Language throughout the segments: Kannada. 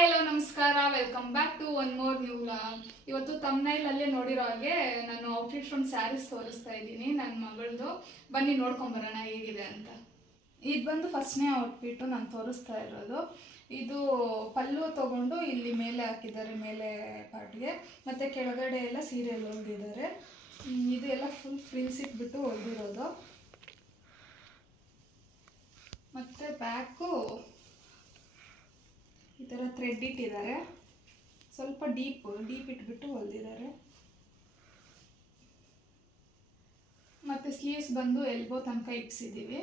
ಹಾಯ್ ಹಲೋ ನಮಸ್ಕಾರ, welcome back to one more new vlog. ಇವತ್ತು ತಮ್ನೈಲ್ ಅಲ್ಲೇ ನೋಡಿರೋ ಹಾಗೆ ನಾನು ಔಟ್ಫಿಟ್ ಫ್ರಮ್ ಸ್ಯಾರೀಸ್ ತೋರಿಸ್ತಾ ಇದ್ದೀನಿ ನನ್ನ ಮಗಳದು. ಬನ್ನಿ ನೋಡ್ಕೊಂಬರೋಣ ಹೇಗಿದೆ ಅಂತ. ಇದು ಬಂದು ಫಸ್ಟ್ನೇ ಔಟ್ಫಿಟ್ಟು ನಾನು ತೋರಿಸ್ತಾ ಇರೋದು. ಇದು ಪಲ್ಲು ತಗೊಂಡು ಇಲ್ಲಿ ಮೇಲೆ ಹಾಕಿದ್ದಾರೆ, ಮೇಲೆ ಪಾರ್ಟ್ಗೆ, ಮತ್ತು ಕೆಳಗಡೆ ಎಲ್ಲ ಸೀರೆಯಲ್ಲಿ ಹೊಲ್ದಿದ್ದಾರೆ. ಇದು ಎಲ್ಲ ಫುಲ್ ಫ್ರಿಲ್ಸ್ ಇಟ್ಬಿಟ್ಟು ಹೊಲ್ದಿರೋದು. ಮತ್ತು ಬ್ಯಾಕು ಈ ಥರ ಥ್ರೆಡ್ ಇಟ್ಟಿದ್ದಾರೆ, ಸ್ವಲ್ಪ ಡೀಪ್ ಇಟ್ಬಿಟ್ಟು ಹೊಲ್ದಿದ್ದಾರೆ. ಮತ್ತು ಸ್ಲೀವ್ಸ್ ಬಂದು ಎಲ್ಬೋ ತನಕ ಇಕ್ಸಿದ್ದೀವಿ.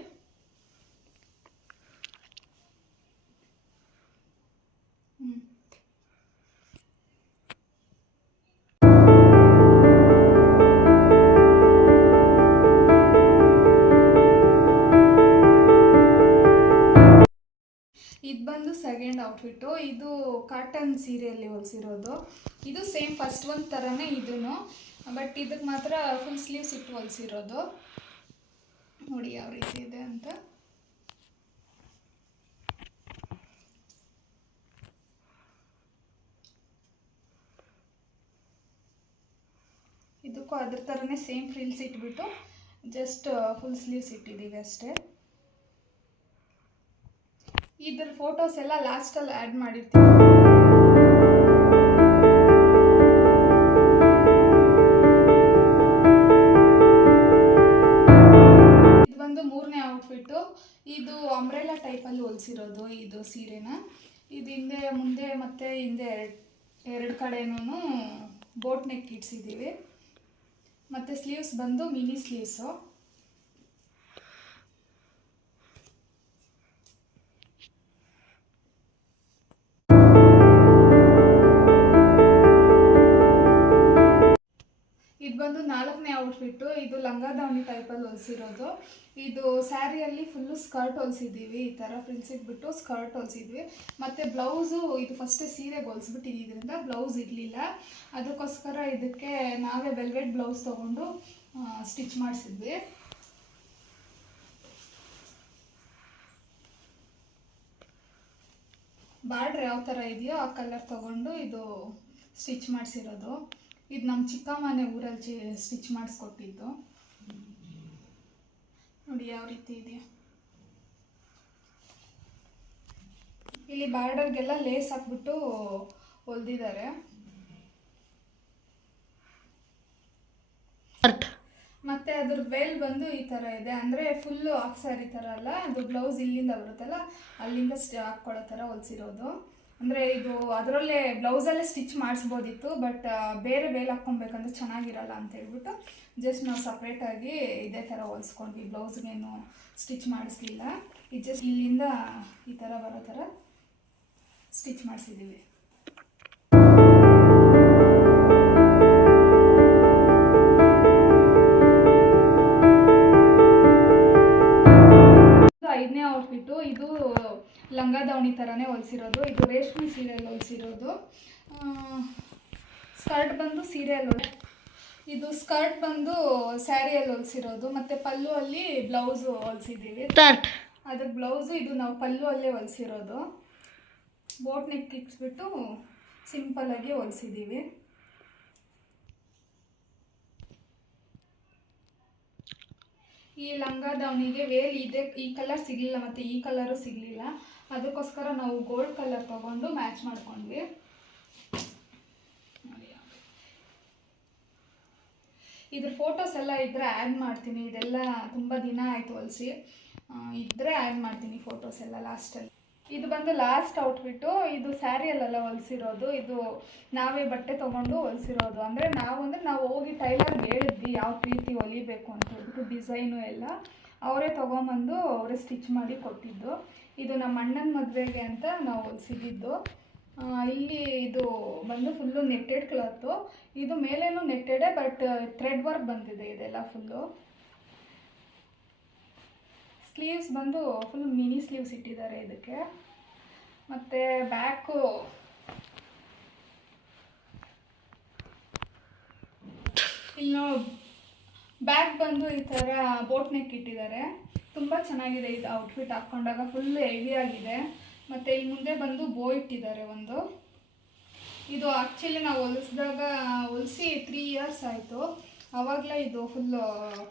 ಇದು ಬಂದು ಸೆಕೆಂಡ್ ಔಟ್ಫಿಟ್ಟು. ಇದು ಕಾಟನ್ ಸೀರೆಯಲ್ಲಿ ಹೊಲಿಸಿರೋದು. ಇದು ಸೇಮ್ ಫಸ್ಟ್ ಒಂದು ಥರನೇ ಇದೂ, ಬಟ್ ಇದಕ್ಕೆ ಮಾತ್ರ ಫುಲ್ ಸ್ಲೀವ್ಸ್ ಇಟ್ಟು ಹೊಲಿಸಿರೋದು. ನೋಡಿ ಯಾವ ರೀತಿ ಇದೆ ಅಂತ. ಇದಕ್ಕೂ ಅದ್ರ ಥರನೇ ಸೇಮ್ ಫ್ರಿಲ್ಸ್ ಇಟ್ಬಿಟ್ಟು ಜಸ್ಟ್ ಫುಲ್ ಸ್ಲೀವ್ಸ್ ಇಟ್ಟಿದ್ದೀವಿ ಅಷ್ಟೇ. ಇದ್ರ ಫೋಟೋಸ್ ಎಲ್ಲ ಲಾಸ್ಟಲ್ಲಿ ಆ್ಯಡ್ ಮಾಡಿರ್ತೀವಿ. ಇದು ಬಂದು ಮೂರನೇ ಔಟ್ಫಿಟ್ಟು. ಇದು ಅಂಬ್ರೆಲಾ ಟೈಪಲ್ಲಿ ಹೊಲಿಸಿರೋದು ಇದು ಸೀರೆನ. ಇದು ಹಿಂದೆ ಮುಂದೆ ಮತ್ತು ಹಿಂದೆ ಎರಡು ಕಡೆನೂ ಬೋಟ್ ನೆಕ್ ಇಡ್ಸಿದ್ದೀವಿ. ಮತ್ತು ಸ್ಲೀವ್ಸ್ ಬಂದು ಮಿನಿ ಸ್ಲೀವ್ಸು. ಇದು ಬಂದು ನಾಲ್ಕನೇ ಔಟ್ಫಿಟ್ಟು. ಇದು ಲಂಗ ದಾವಣಿ ಟೈಪಲ್ಲಿ ಹೊಲಿಸಿರೋದು. ಇದು ಸ್ಯಾರಿಯಲ್ಲಿ ಫುಲ್ಲು ಸ್ಕರ್ಟ್ ಹೊಲಿಸಿದ್ದೀವಿ, ಈ ಥರ ಫ್ರಿಲ್ಸ್ ಇಟ್ಬಿಟ್ಟು ಸ್ಕರ್ಟ್ ಹೊಲಿಸಿದ್ವಿ. ಮತ್ತು ಬ್ಲೌಸು ಇದು ಫಸ್ಟೇ ಸೀರೆಗೆ ಹೊಲಿಸ್ಬಿಟ್ಟಿದ್ದರಿಂದ ಬ್ಲೌಸ್ ಇರಲಿಲ್ಲ, ಅದಕ್ಕೋಸ್ಕರ ಇದಕ್ಕೆ ನಾವೇ ವೆಲ್ವೆಟ್ ಬ್ಲೌಸ್ ತೊಗೊಂಡು ಸ್ಟಿಚ್ ಮಾಡಿಸಿದ್ವಿ. ಬಾರ್ಡ್ರ್ ಯಾವ ಥರ ಇದೆಯೋ ಆ ಕಲರ್ ತೊಗೊಂಡು ಇದು ಸ್ಟಿಚ್ ಮಾಡಿಸಿರೋದು. ಇದು ನಮ್ಮ ಚಿಕ್ಕಮ್ಮನೆ ಊರಲ್ಲಿ ಸ್ಟಿಚ್ ಮಾಡಿಸ್ಕೊಟ್ಟಿದ್ದು. ನೋಡಿ ಯಾವ ರೀತಿ ಇದೆಯಾ. ಇಲ್ಲಿ ಬಾರ್ಡರ್ಗೆಲ್ಲ ಲೇಸ್ ಹಾಕ್ಬಿಟ್ಟು ಹೊಲ್ದಿದ್ದಾರೆ. ಮತ್ತು ಅದ್ರ ವೇಲ್ ಬಂದು ಈ ಥರ ಇದೆ, ಅಂದರೆ ಫುಲ್ಲು ಹಾಫ್ ಸ್ಯಾರಿ ಥರ ಅಲ್ಲ, ಅದು ಬ್ಲೌಸ್ ಇಲ್ಲಿಂದ ಬರುತ್ತಲ್ಲ ಅಲ್ಲಿಂದ ಹಾಕ್ಕೊಳ್ಳೋ ಥರ ಹೊಲಿಸಿರೋದು. ಅಂದರೆ ಇದು ಅದರಲ್ಲೇ ಬ್ಲೌಸಲ್ಲೇ ಸ್ಟಿಚ್ ಮಾಡಿಸ್ಬೋದಿತ್ತು, ಬಟ್ ಬೇರೆ ವೇಲ್ ಹಾಕ್ಕೊಬೇಕಂದ್ರೆ ಚೆನ್ನಾಗಿರಲ್ಲ ಅಂತ ಹೇಳ್ಬಿಟ್ಟು ಜಸ್ಟ್ ನಾವು ಸಪ್ರೇಟಾಗಿ ಇದೇ ಥರ ಹೊಲಿಸ್ಕೊಂಡ್ವಿ. ಬ್ಲೌಸ್ಗೇನು ಸ್ಟಿಚ್ ಮಾಡಿಸ್ಲಿಲ್ಲ, ಇದು ಜಸ್ಟ್ ಇಲ್ಲಿಂದ ಈ ಥರ ಬರೋ ಥರ ಸ್ಟಿಚ್ ಮಾಡಿಸಿದ್ದೀವಿ. ಐದನೇ ಔಟ್ಫಿಟ್ಟು. ಇದು ಲಂಗ ದಾವಣಿ ಥರನೇ ಹೊಲಿಸಿರೋದು. ಇದು ರೇಷ್ಮೆ ಸೀರೆಯಲ್ಲಿ ಹೊಲಿಸಿರೋದು. ಸ್ಕರ್ಟ್ ಬಂದು ಸೀರೆಯಲ್ಲಿ ಇದು ಸ್ಕರ್ಟ್ ಬಂದು ಸ್ಯಾರಿಯಲ್ಲಿ ಹೊಲಿಸಿರೋದು. ಮತ್ತು ಪಲ್ಲು ಅಲ್ಲಿ ಬ್ಲೌಸು ಹೊಲಿಸಿದ್ದೀವಿ. ಅದಕ್ಕೆ ಬ್ಲೌಸು ಇದು ನಾವು ಪಲ್ಲು ಅಲ್ಲೇ ಹೊಲಿಸಿರೋದು. ಬೋಟ್ ನೆಕ್ ಇಕ್ಸ್ಬಿಟ್ಟು ಸಿಂಪಲ್ಲಾಗಿ ಹೊಲಿಸಿದ್ದೀವಿ. ಈ ಲಂಗ ದಾವಣಿಗೆ ವೇಲ್ ಇದೆ, ಈ ಕಲರ್ ಸಿಗಲಿಲ್ಲ ಮತ್ತು ಈ ಕಲರು ಸಿಗಲಿಲ್ಲ, ಅದಕ್ಕೋಸ್ಕರ ನಾವು ಗೋಲ್ಡ್ ಕಲರ್ ತೊಗೊಂಡು ಮ್ಯಾಚ್ ಮಾಡ್ಕೊಂಡ್ವಿ. ಇದ್ರ ಫೋಟೋಸ್ ಎಲ್ಲ ಇದ್ದರೆ ಆ್ಯಡ್ ಮಾಡ್ತೀನಿ. ಇದೆಲ್ಲ ತುಂಬ ದಿನ ಆಯಿತು ಹೊಲಿಸಿ, ಇದ್ದರೆ ಆ್ಯಡ್ ಮಾಡ್ತೀನಿ ಫೋಟೋಸ್ ಎಲ್ಲ ಲಾಸ್ಟಲ್ಲಿ. ಇದು ಬಂದು ಲಾಸ್ಟ್ ಔಟ್ಫಿಟ್ಟು. ಇದು ಸ್ಯಾರಿಯಲ್ಲೆಲ್ಲ ಹೊಲಿಸಿರೋದು. ಇದು ನಾವೇ ಬಟ್ಟೆ ತೊಗೊಂಡು ಹೊಲಿಸಿರೋದು. ಅಂದರೆ ನಾವು ಹೋಗಿ ಟೈಲರ್ಗೆ ಹೇಳಿದ್ವಿ ಯಾವ ರೀತಿ ಹೊಲಿಬೇಕು ಅಂತ ಹೇಳ್ಬಿಟ್ಟು, ಡಿಸೈನು ಎಲ್ಲ ಅವರೇ ತೊಗೊಂಬಂದು ಅವರೇ ಸ್ಟಿಚ್ ಮಾಡಿ ಕೊಟ್ಟಿದ್ದು. ಇದು ನಮ್ಮ ಅಣ್ಣನ ಮದುವೆಗೆ ಅಂತ ನಾವು ಹೊಲಿಸಿದ್ದು. ಇಲ್ಲಿ ಇದು ಬಂದು ಫುಲ್ಲು ನೆಟ್ಟೆಡ್ ಕ್ಲಾತು. ಇದು ಮೇಲೇನು ನೆಟ್ಟೆಡೇ, ಬಟ್ ಥ್ರೆಡ್ ವರ್ಕ್ ಬಂದಿದೆ ಇದೆಲ್ಲ ಫುಲ್ಲು. ಸ್ಲೀವ್ಸ್ ಬಂದು ಫುಲ್ ಮಿನಿ ಸ್ಲೀವ್ಸ್ ಇಟ್ಟಿದ್ದಾರೆ ಇದಕ್ಕೆ. ಮತ್ತು ಬ್ಯಾಕು ಇಲ್ಲಿ ಬ್ಯಾಕ್ ಬಂದು ಈ ಥರ ಬೋಟ್ ನೆಕ್ ಇಟ್ಟಿದ್ದಾರೆ. ತುಂಬ ಚೆನ್ನಾಗಿದೆ ಇದು ಔಟ್ಫಿಟ್ ಹಾಕ್ಕೊಂಡಾಗ, ಫುಲ್ ಹೆವಿ ಆಗಿದೆ. ಮತ್ತು ಇಲ್ಲಿ ಮುಂದೆ ಬಂದು ಬೋ ಇಟ್ಟಿದ್ದಾರೆ ಒಂದು. ಇದು ಆ್ಯಕ್ಚುಲಿ ನಾವು ಹೊಲಿಸಿ 3 ಇಯರ್ಸ್ ಆಯಿತು. ಆವಾಗಲೇ ಇದು ಫುಲ್ಲು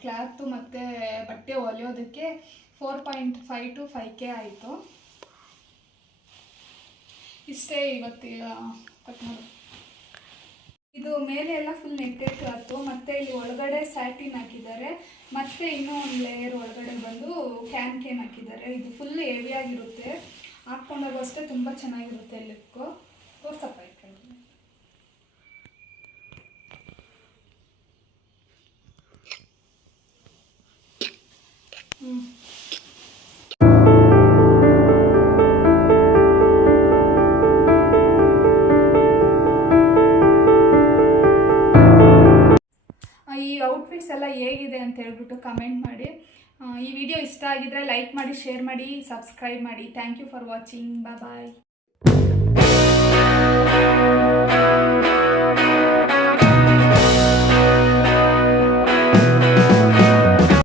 ಕ್ಲಾತು ಮತ್ತು ಬಟ್ಟೆ ಹೊಲಿಯೋದಕ್ಕೆ 4.5 to 5K ಆಯಿತು. ಇಷ್ಟೇ ಇವತ್ತು ಕಟ್ ಮಾಡಿ. ಇದು ಮೇಲೆ ಎಲ್ಲ ಫುಲ್ ನೆಟ್ಟೆಡ್ ಕ್ಲಾತು, ಮತ್ತು ಇಲ್ಲಿ ಒಳಗಡೆ ಸ್ಯಾಟಿನ್ ಹಾಕಿದ್ದಾರೆ, ಮತ್ತು ಇನ್ನೂ ಒಂದು ಲೇಯರ್ ಒಳಗಡೆ ಬಂದು ಕ್ಯಾನ್ ಹಾಕಿದ್ದಾರೆ. ಇದು ಫುಲ್ ಹೆವಿಯಾಗಿರುತ್ತೆ, ಹಾಕ್ಕೊಂಡಾಗ ಅಷ್ಟೇ ತುಂಬ ಚೆನ್ನಾಗಿರುತ್ತೆ. ಲುಕ್ಕು ತೋರ್ಸಪ್ಪ ಈ ಕಡೆ. ಈ ಔಟ್ಫಿಟ್ಸ್ ಎಲ್ಲ ಹೇಗಿದೆ ಅಂತ ಹೇಳ್ಬಿಟ್ಟು ಕಮೆಂಟ್ ಮಾಡಿ. ಈ ವಿಡಿಯೋ ಇಷ್ಟ ಆಗಿದ್ರೆ ಲೈಕ್ ಮಾಡಿ, ಶೇರ್ ಮಾಡಿ, ಸಬ್ಸ್ಕ್ರೈಬ್ ಮಾಡಿ. Thank you for watching. Bye.